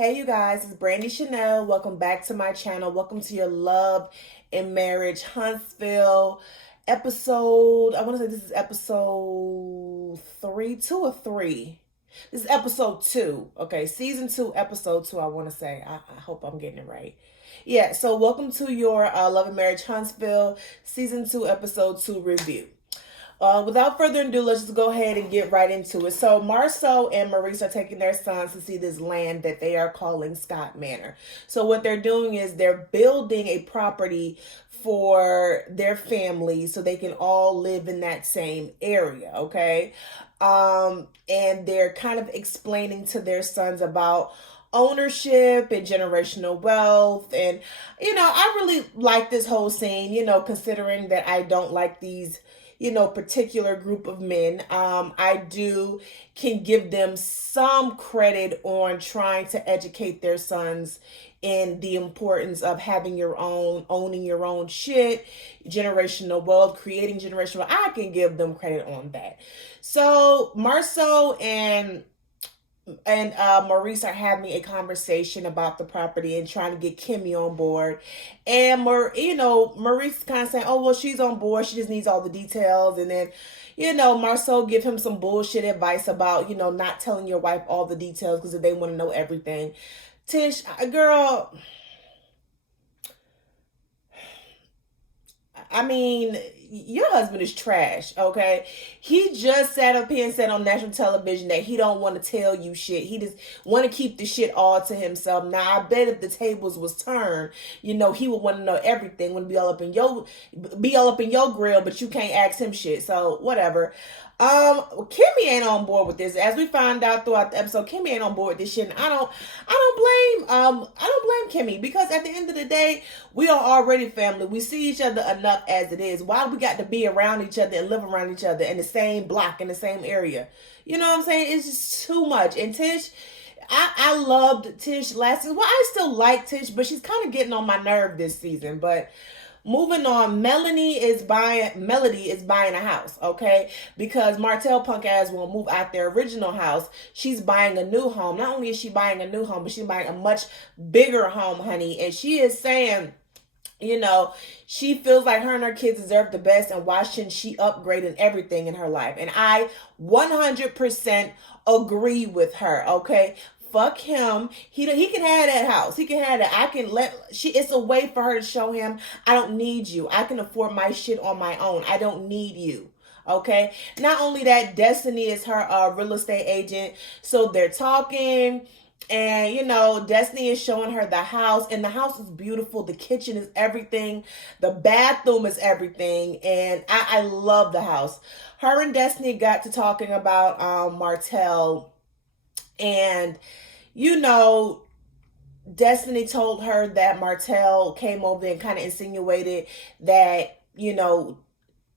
Hey you guys, it's Brandy Chanel. Welcome back to my channel. Welcome to your Love and Marriage Huntsville episode. I want to say this is episode 2 or 3. This is episode 2. Okay, season 2, episode 2. I want to say. I hope I'm getting it right. Yeah, so welcome to your Love and Marriage Huntsville season 2, episode 2 review. Without further ado, let's just go ahead and get right into it. So Marceau and Maurice are taking their sons to see this land that they are calling Scott Manor. So what they're doing is they're building a property for their family so they can all live in that same area, okay? And they're kind of explaining to their sons about ownership and generational wealth. And I really like this whole scene, considering that I don't like these particular group of men. I can give them some credit on trying to educate their sons in the importance of having your own, owning your own shit, generational wealth, creating generational. I can give them credit on that. So Marceau and Maurice are having a conversation about the property and trying to get Kimmy on board. And Maurice kind of saying, "Oh well, she's on board. She just needs all the details." And then, Marceau give him some bullshit advice about not telling your wife all the details because they want to know everything. Tish, girl. I mean, your husband is trash, okay? He just sat up here and said on national television that he don't want to tell you shit. He just want to keep the shit all to himself. Now, I bet if the tables was turned, he would want to know everything. Want to be all up in your grill, but you can't ask him shit. So whatever. Kimmy ain't on board with this. As we find out throughout the episode, Kimmy ain't on board with this shit. And I don't blame Kimmy, because at the end of the day, we are already family. We see each other enough as it is. Why do we got to be around each other and live around each other in the same block, in the same area? You know what I'm saying? It's just too much. And Tish, I loved Tish last season. Well, I still like Tish, but she's kind of getting on my nerve this season. But moving on, Melody is buying a house, okay? Because Martell punk ass won't move out their original house. She's buying a new home. Not only is she buying a new home, but she's buying a much bigger home, honey. And she is saying, she feels like her and her kids deserve the best, and why shouldn't she upgrade in everything in her life? And I 100% agree with her, okay? Fuck him. He can have that house. He can have that. It's a way for her to show him, I don't need you. I can afford my shit on my own. I don't need you. Okay. Not only that, Destiny is her real estate agent. So they're talking. And, Destiny is showing her the house, and the house is beautiful. The kitchen is everything. The bathroom is everything. And I love the house. Her and Destiny got to talking about Martell. And, Destiny told her that Martell came over and kind of insinuated that,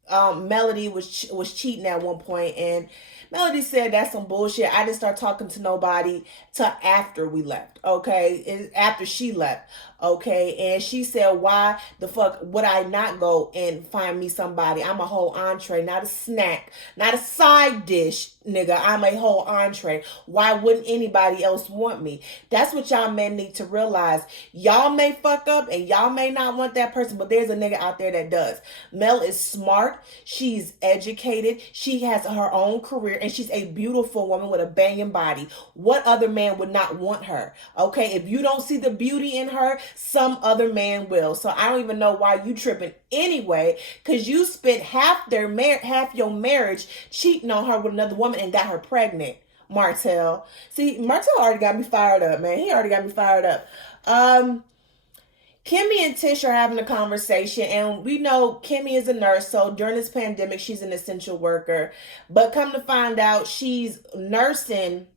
Melody was cheating at one point, and Melody said that's some bullshit. I didn't start talking to nobody till after we left, okay? After she left, okay? And she said, why the fuck would I not go and find me somebody? I'm a whole entree, not a snack, not a side dish, nigga. I'm a whole entree. Why wouldn't anybody else want me? That's what y'all men need to realize. Y'all may fuck up and y'all may not want that person, but there's a nigga out there that does. Mel is smart. She's educated. She has her own career, and she's a beautiful woman with a banging body. What other man would not want her? Okay, if you don't see the beauty in her, some other man will. So I don't even know why you tripping anyway, because you spent half your marriage cheating on her with another woman and got her pregnant. Martell. See, Martell already got me fired up, man. He already got me fired up. Kimmy and Tish are having a conversation, and we know Kimmy is a nurse, so during this pandemic, she's an essential worker. But come to find out, she's nursing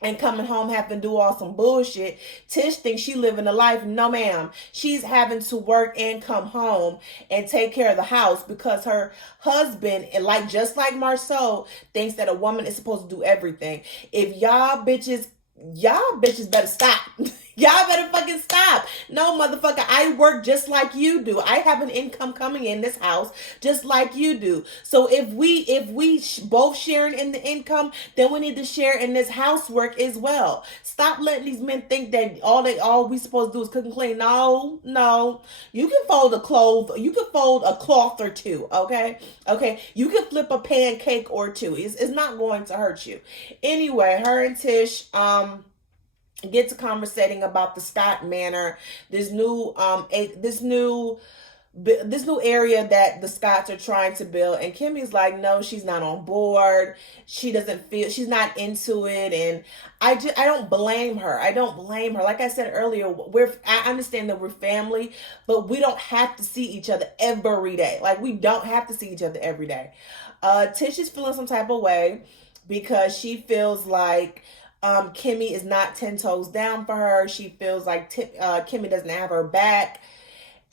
and coming home having to do all some bullshit. Tish thinks she living a life. No, ma'am. She's having to work and come home and take care of the house because her husband, and just like Marceau, thinks that a woman is supposed to do everything. If y'all bitches better stop. Y'all better fucking stop. No, motherfucker, I work just like you do. I have an income coming in this house just like you do. So if we both sharing in the income, then we need to share in this housework as well. Stop letting these men think that all we supposed to do is cook and clean. No, no. You can fold a cloth. You can fold a cloth or two. Okay, okay. You can flip a pancake or two. It's not going to hurt you. Anyway, her and Tish get to conversating about the Scott Manor, this new this new area that the Scotts are trying to build. And Kimmy's like, no, she's not on board. She doesn't feel, she's not into it. And I don't blame her. I don't blame her. Like I said earlier, I understand that we're family, but we don't have to see each other every day. Like, we don't have to see each other every day. Tish is feeling some type of way because she feels like Kimmy is not 10 toes down for her. She feels like Kimmy doesn't have her back.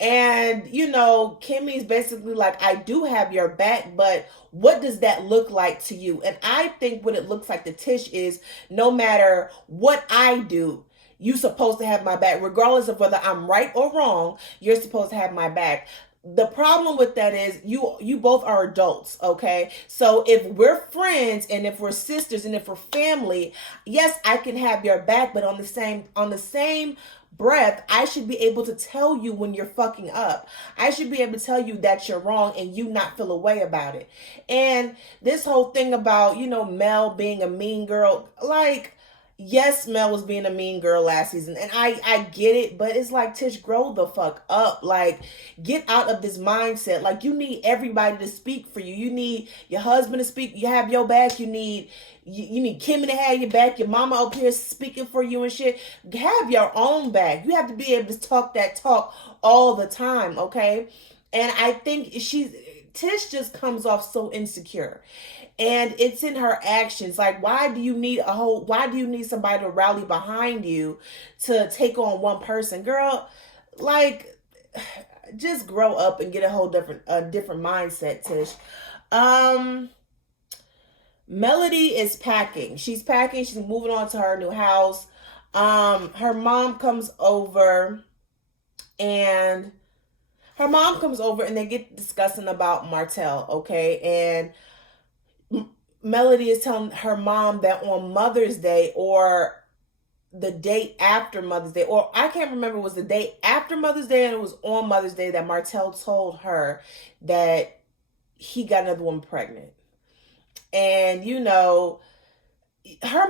And, Kimmy's basically like, I do have your back, but what does that look like to you? And I think what it looks like to Tish is, no matter what I do, you're supposed to have my back. Regardless of whether I'm right or wrong, you're supposed to have my back. The problem with that is you both are adults, okay? So if we're friends and if we're sisters and if we're family, yes, I can have your back, but on the same breath, I should be able to tell you when you're fucking up. I should be able to tell you that you're wrong and you not feel a way about it. And this whole thing about, Mel being a mean girl, like, yes, Mel was being a mean girl last season, and I get it, but it's like, Tish, grow the fuck up. Like, get out of this mindset. Like, you need everybody to speak for you. You need your husband to speak. You have your back. You need Kimmy to have your back. Your mama up here speaking for you and shit. Have your own back. You have to be able to talk that talk all the time, okay? And I think Tish just comes off so insecure. And it's in her actions. Like, why do you need somebody to rally behind you to take on one person? Girl, like, just grow up and get a different mindset, Tish. Melody is packing. She's packing. She's moving on to her new house. Her mom comes over and they get discussing about Martell, okay? And Melody is telling her mom that on Mother's Day, or the day after Mother's Day, or I can't remember, it was the day after Mother's Day and it was on Mother's Day, that Martell told her that he got another woman pregnant. And, her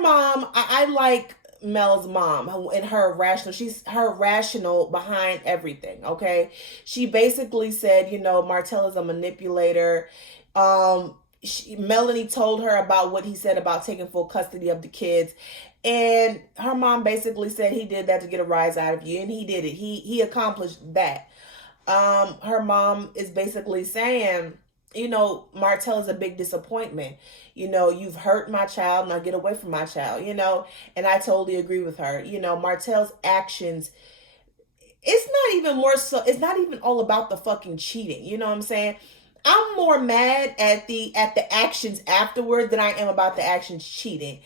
mom, I like Mel's mom and she's her rational behind everything, okay? She basically said, Martell is a manipulator. Melanie told her about what he said about taking full custody of the kids, and her mom basically said he did that to get a rise out of you, and he did it. He accomplished that. Her mom is basically saying, Martell is a big disappointment. You've hurt my child, now get away from my child, and I totally agree with her. Martell's actions, it's not even all about the fucking cheating. You know what I'm saying? I'm more mad at the actions afterward than I am about the actions cheating.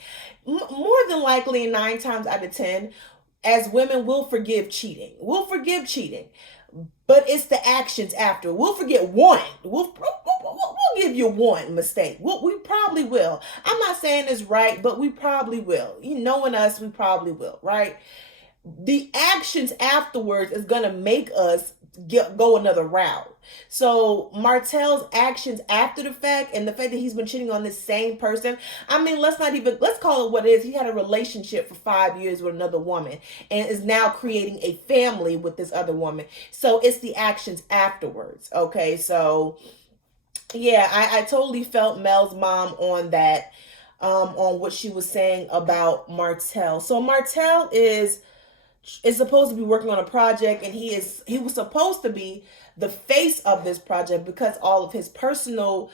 More than likely, 9 times out of 10, as women, we'll forgive cheating. But it's the actions after. We'll forget one. We'll give you one mistake. We probably will. I'm not saying it's right, but we probably will. Knowing us, we probably will, right? The actions afterwards is going to make us go another route. So Martell's actions after the fact, and the fact that he's been cheating on this same person, let's call it what it is. He had a relationship for 5 years with another woman and is now creating a family with this other woman. So it's the actions afterwards. Okay. So yeah, I totally felt Mel's mom on that, on what she was saying about Martell. So Martell is supposed to be working on a project, and he was supposed to be the face of this project because all of his personal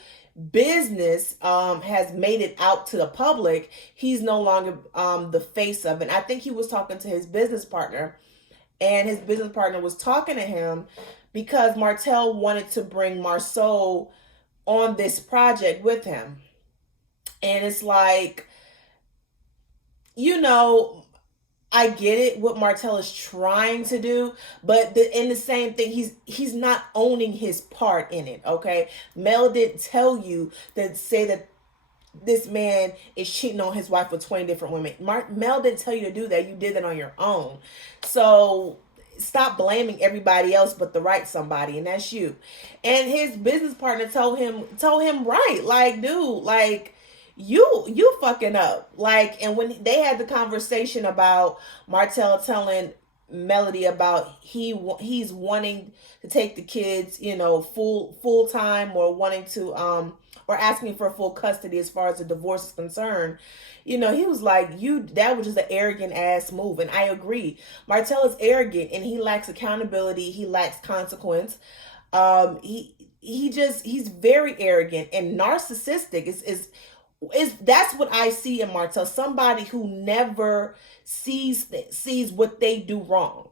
business has made it out to the public. He's no longer the face of it. I think he was talking to his business partner, and his business partner was talking to him because Martell wanted to bring Marceau on this project with him. And it's like, I get it what Martell is trying to do, but in the same thing, he's not owning his part in it. Okay, Mel didn't tell you that say that this man is cheating on his wife with 20 different women. Mel didn't tell you to do that. You did that on your own. So stop blaming everybody else but the right somebody, and that's you. And his business partner told him right, like, dude, like, you fucking up. Like, and when they had the conversation about Martell telling Melody about he's wanting to take the kids, full time, or wanting to or asking for full custody as far as the divorce is concerned, he was like, that was just an arrogant ass move. And I agree. Martell is arrogant and he lacks accountability, he lacks consequence. He's very arrogant and narcissistic. Is that's what I see in Martell. Somebody who never sees what they do wrong.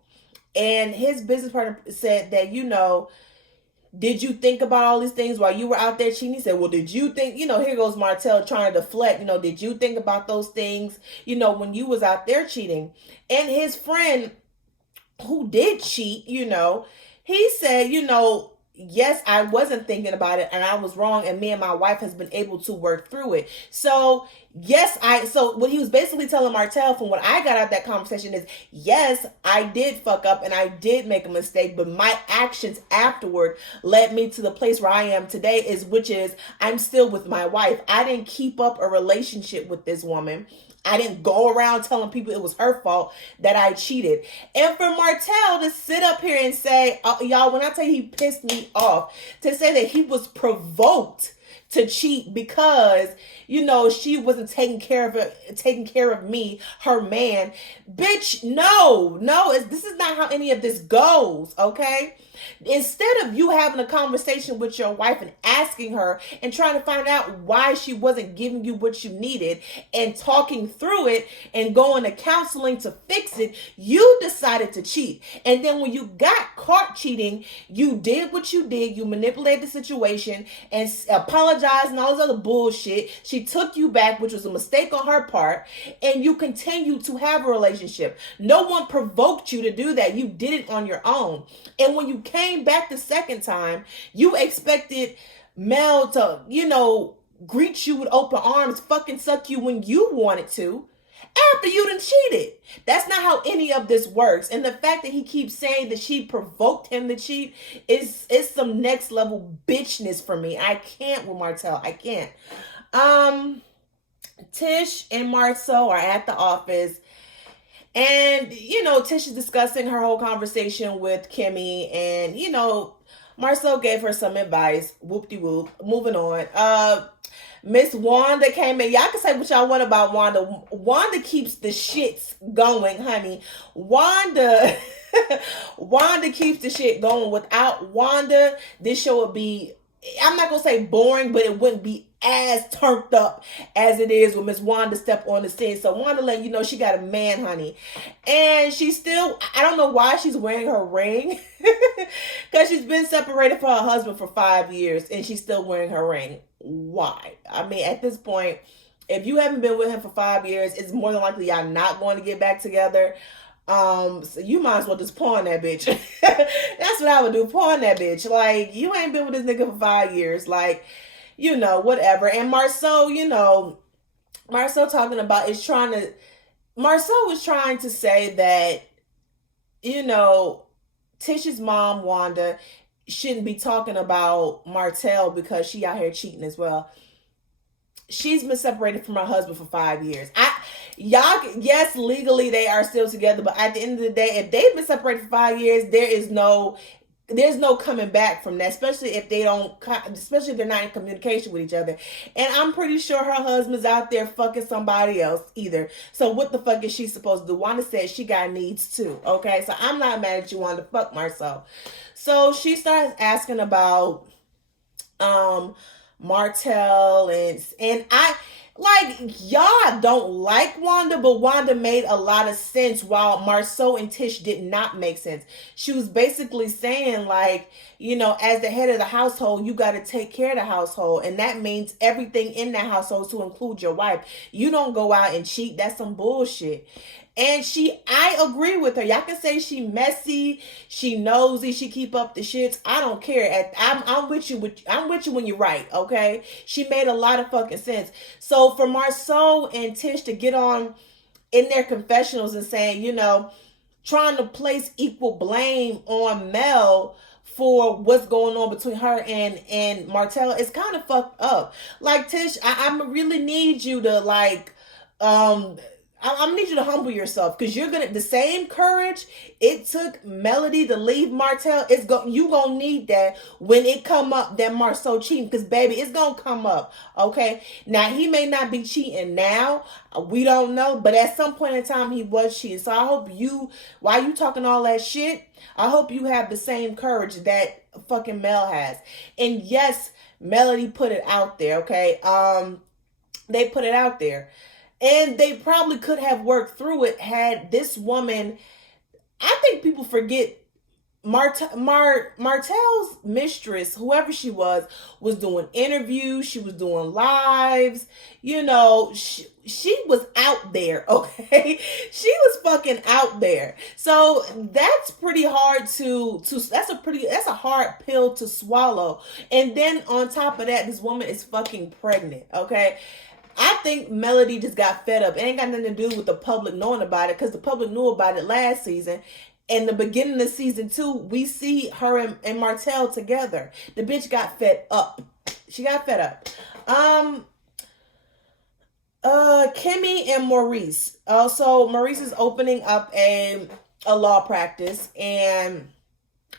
And his business partner said that, did you think about all these things while you were out there cheating? He said, well, did you think, here goes Martell trying to deflect, did you think about those things, when you was out there cheating? And his friend who did cheat, he said, yes, I wasn't thinking about it and I was wrong, and me and my wife has been able to work through it. So so what he was basically telling Martell, from what I got out of that conversation, is, yes, I did fuck up and I did make a mistake, but my actions afterward led me to the place where I am today, which is I'm still with my wife. I didn't keep up a relationship with this woman. I didn't go around telling people it was her fault that I cheated. And for Martell to sit up here and say, y'all, when I tell you he pissed me off, to say that he was provoked to cheat because, she wasn't taking care of me, her man. Bitch, no, this is not how any of this goes, okay? Instead of you having a conversation with your wife and asking her and trying to find out why she wasn't giving you what you needed and talking through it and going to counseling to fix it, you decided to cheat. And then when you got caught cheating, you did what you did. You manipulated the situation and apologized and all this other bullshit. She took you back, which was a mistake on her part, and you continued to have a relationship. No one provoked you to do that. You did it on your own. And when you came back the second time, you expected Mel to, greet you with open arms, fucking suck you when you wanted to, after you done cheated. That's not how any of this works. And the fact that he keeps saying that she provoked him to cheat is some next level bitchness for me. I can't with Martell. I can't. Tish and Marceau are at the office. And, Tish is discussing her whole conversation with Kimmy. And, Marceau gave her some advice. Whoop-de-whoop. Moving on. Miss Wanda came in. Y'all can say what y'all want about Wanda. Wanda keeps the shits going, honey. Wanda keeps the shit going. Without Wanda, this show would be, I'm not going to say boring, but it wouldn't be as turned up as it is when Miss Wanda stepped on the scene. So Wanda let you know she got a man, honey. And she's still, I don't know why she's wearing her ring. Because she's been separated from her husband for 5 years and she's still wearing her ring. Why? I mean, at this point, if you haven't been with him for 5 years, it's more than likely y'all not going to get back together. So you might as well just pawn that bitch. That's what I would do. Pawn that bitch. Like, you ain't been with this nigga for 5 years. Like, whatever. And Marceau, Marceau talking about Marceau was trying to say that, Tish's mom, Wanda, shouldn't be talking about Martell because she out here cheating as well. She's been separated from her husband for 5 years. Yes, legally they are still together, but at the end of the day, if they've been separated for 5 years, there's no coming back from that, especially if they're not in communication with each other. And I'm pretty sure her husband's out there fucking somebody else either. So what the fuck is she supposed to do? Wanda said she got needs too. Okay, so I'm not mad at you, Wanda. Fuck Marceau. So she starts asking about Martell and y'all don't like Wanda, but Wanda made a lot of sense while Marceau and Tish did not make sense. She was basically saying as the head of the household, you got to take care of the household. And that means everything in that household to include your wife. You don't go out and cheat. That's some bullshit. And I agree with her. Y'all can say she messy, she nosy, she keep up the shits. I don't care. I'm with you. I'm with you when you're right. Okay, she made a lot of fucking sense. So for Marceau and Tish to get on in their confessionals and saying, trying to place equal blame on Mel for what's going on between her and Martell is kind of fucked up. Like, Tish, I really need you to um I need you to humble yourself, because you're gonna the same courage it took Melody to leave Martell. You gonna need that when it come up that Marceau cheating, because baby, it's gonna come up. Okay, now he may not be cheating now, we don't know, but at some point in time he was cheating. So I hope while you talking all that shit, I hope you have the same courage that fucking Mel has. And yes, Melody put it out there. Okay, they put it out there. And they probably could have worked through it had this woman. I think people forget Martell's mistress, whoever she was doing interviews. She was doing lives. She was out there. Okay, she was fucking out there. So that's pretty hard that's a hard pill to swallow. And then on top of that, this woman is fucking pregnant. Okay. I think Melody just got fed up. It ain't got nothing to do with the public knowing about it, because the public knew about it last season. And the beginning of season 2, we see her and Martell together. The bitch got fed up. She got fed up. Kimmy and Maurice. So Maurice is opening up a law practice, and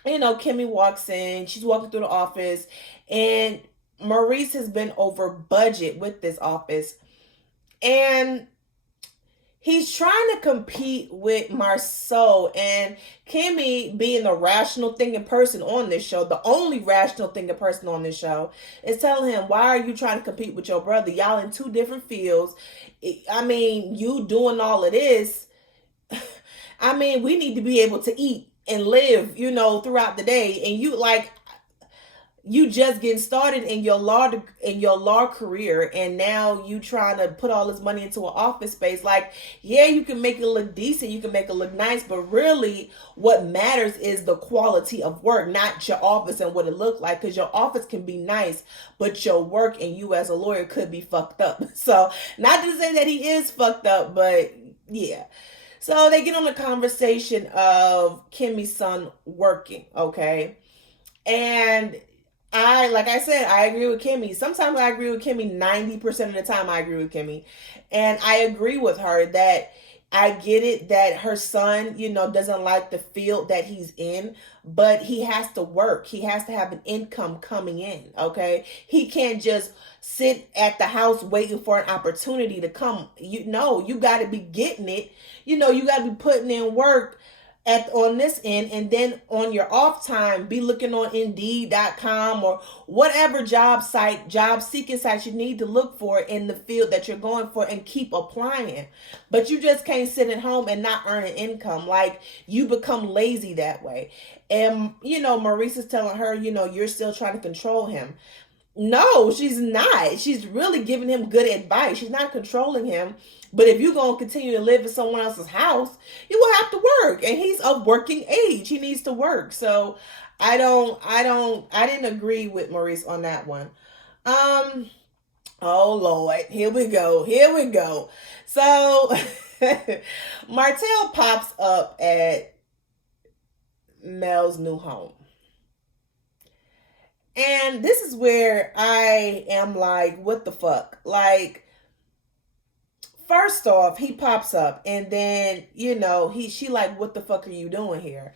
Kimmy walks in. She's walking through the office, and Maurice has been over budget with this office, and he's trying to compete with Marceau. And Kimmy, being the rational thinking person on this show, the only rational thinking person on this show, is telling him, why are you trying to compete with your brother? Y'all in 2 different fields. I mean, you doing all of this. I mean, we need to be able to eat and live, throughout the day. And you just getting started in your law career, and now you trying to put all this money into an office space. Like, yeah, you can make it look decent, you can make it look nice, but really what matters is the quality of work, not your office and what it looked like. Because your office can be nice, but your work and you as a lawyer could be fucked up. So, not to say that he is fucked up, but yeah. So they get on the conversation of Kimmy's son working. Okay, and like I said, I agree with Kimmy. Sometimes I agree with Kimmy. 90% of the time I agree with Kimmy. And I agree with her that I get it that her son, doesn't like the field that he's in, but he has to work. He has to have an income coming in, okay? He can't just sit at the house waiting for an opportunity to come. You got to be getting it. You got to be putting in work on this end, and then on your off time, be looking on Indeed.com or whatever job seeking site you need to look for in the field that you're going for, and keep applying. But you just can't sit at home and not earn an income. Like, you become lazy that way. And, Maurice is telling her, you're still trying to control him. No, she's not. She's really giving him good advice. She's not controlling him. But if you're going to continue to live in someone else's house, you will have to work. And he's of working age. He needs to work. So I didn't agree with Maurice on that one. Oh Lord, here we go. So Martell pops up at Mel's new home. And this is where I am like, what the fuck? Like, first off, he pops up, and then, she like, what the fuck are you doing here?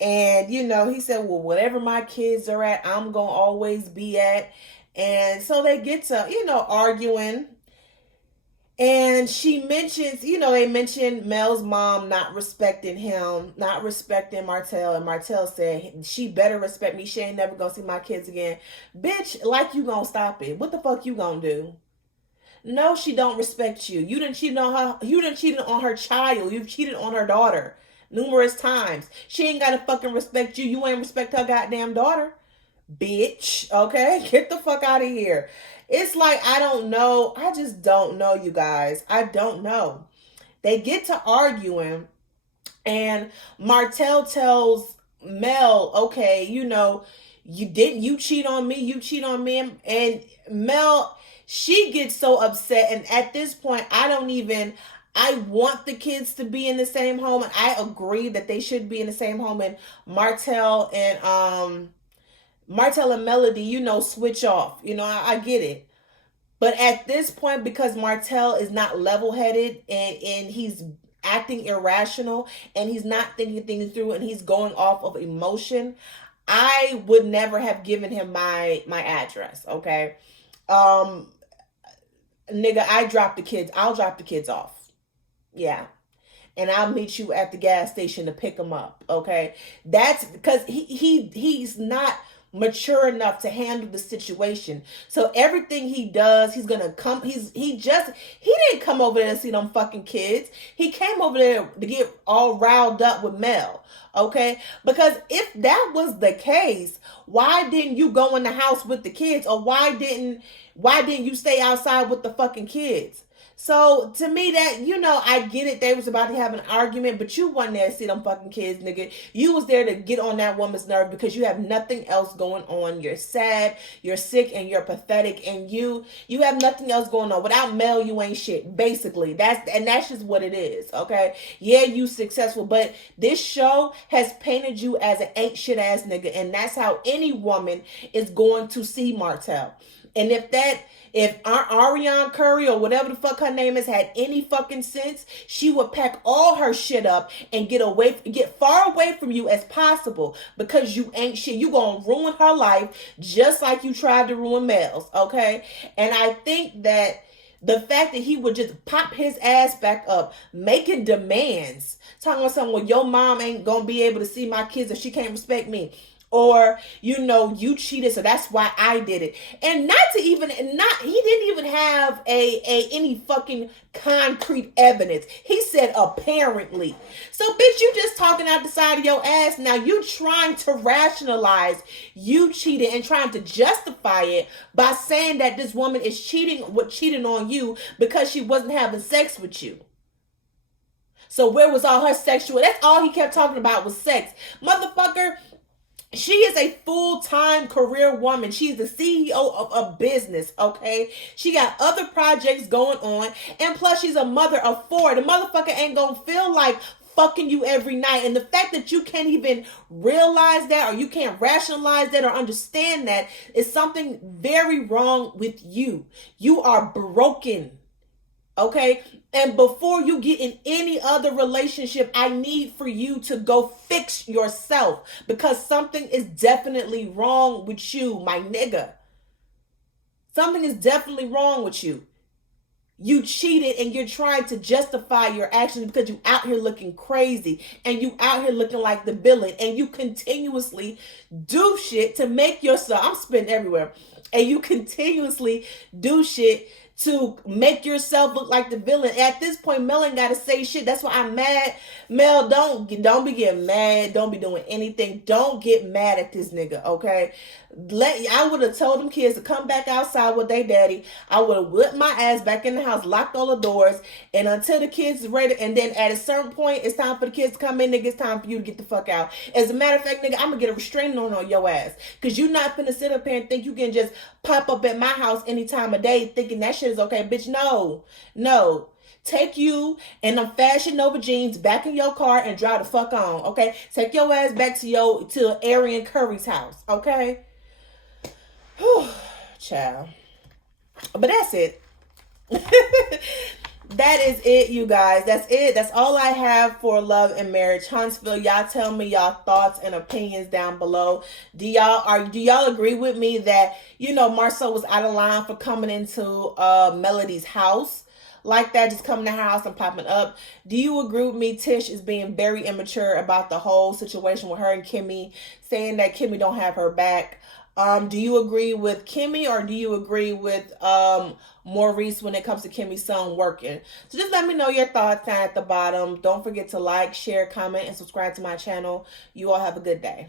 And, he said, well, whatever my kids are at, I'm going to always be at. And so they get to, arguing. And she mentions, they mentioned Mel's mom not respecting him, not respecting Martell. And Martell said, she better respect me. She ain't never going to see my kids again. Bitch, like, you going to stop it. What the fuck you going to do? No, she don't respect you. You didn't cheat on her. You didn't cheat on her child. You've cheated on her daughter numerous times. She ain't got to fucking respect you. You ain't respect her goddamn daughter. Bitch. Okay? Get the fuck out of here. It's like, I don't know. I just don't know, you guys. I don't know. They get to arguing, and Martell tells Mel, okay, you cheat on me, you cheat on me. And Mel, she gets so upset. And at this point, I want the kids to be in the same home. And I agree that they should be in the same home. And Martell and Melody, switch off. I get it. But at this point, because Martell is not level headed, and he's acting irrational, and he's not thinking things through, and he's going off of emotion, I would never have given him my address. Okay. Nigga, I'll drop the kids off. Yeah. And I'll meet you at the gas station to pick him up. Okay. That's because he's not mature enough to handle the situation. So everything he does, he's gonna come. He didn't come over there to see them fucking kids. He came over there to get all riled up with Mel. Okay, because if that was the case, why didn't you go in the house with the kids, or why didn't you stay outside with the fucking kids? So to me, that, I get it. They was about to have an argument, but you wasn't there to see them fucking kids, nigga. You was there to get on that woman's nerve because you have nothing else going on. You're sad, you're sick, and you're pathetic, and you have nothing else going on. Without Mel, you ain't shit. Basically, that's just what it is. Okay, yeah, you successful, but this show has painted you as an ain't shit ass nigga, and that's how any woman is going to see Martell. And if Ariane Curry or whatever the fuck her name is had any fucking sense, she would pack all her shit up and get far away from you as possible, because you ain't shit. You gonna ruin her life just like you tried to ruin Mel's. Okay, and I think that the fact that he would just pop his ass back up, making demands, talking about something, well, your mom ain't gonna be able to see my kids if she can't respect me. Or, you cheated, so that's why I did it. And he didn't even have any fucking concrete evidence. He said apparently. So bitch, you just talking out the side of your ass. Now you trying to rationalize you cheated and trying to justify it by saying that this woman is cheating on you because she wasn't having sex with you. So where was all her sexual? That's all he kept talking about was sex. Motherfucker, she is a full-time career woman. She's the CEO of a business, okay? She got other projects going on, and plus she's a mother of 4. The motherfucker ain't gonna feel like fucking you every night. And the fact that you can't even realize that, or you can't rationalize that or understand that, is something very wrong with you. You are broken. Okay? And before you get in any other relationship, I need for you to go fix yourself, because something is definitely wrong with you, my nigga. Something is definitely wrong with you. You cheated and you're trying to justify your actions because you out here looking crazy and you out here looking like the villain, and you continuously do shit to make yourself, I'm spitting everywhere, and you continuously do shit to make yourself look like the villain. At this point, Mel ain't gotta say shit. That's why I'm mad. Mel, don't be getting mad. Don't be doing anything. Don't get mad at this nigga, okay? I would have told them kids to come back outside with their daddy. I would have whipped my ass back in the house, locked all the doors, and until the kids is ready, and then at a certain point, it's time for the kids to come in, nigga, it's time for you to get the fuck out. As a matter of fact, nigga, I'm gonna get a restraining order on your ass, because you not finna sit up here and think you can just pop up at my house any time of day thinking that shit is okay. Bitch, no. Take you and them Fashion Nova jeans back in your car and drive the fuck on, okay? Take your ass back to Arian Curry's house, okay? Whew, child. But that's it. That is it, you guys. That's it. That's all I have for Love and Marriage Huntsville. Y'all tell me y'all thoughts and opinions down below. Do y'all agree with me that, Marcel was out of line for coming into Melody's house like that, just coming to her house and popping up? Do you agree with me? Tish is being very immature about the whole situation with her and Kimmy, saying that Kimmy don't have her back. Do you agree with Kimmy, or do you agree with Maurice when it comes to Kimmy's son working? So just let me know your thoughts down at the bottom. Don't forget to like, share, comment, and subscribe to my channel. You all have a good day.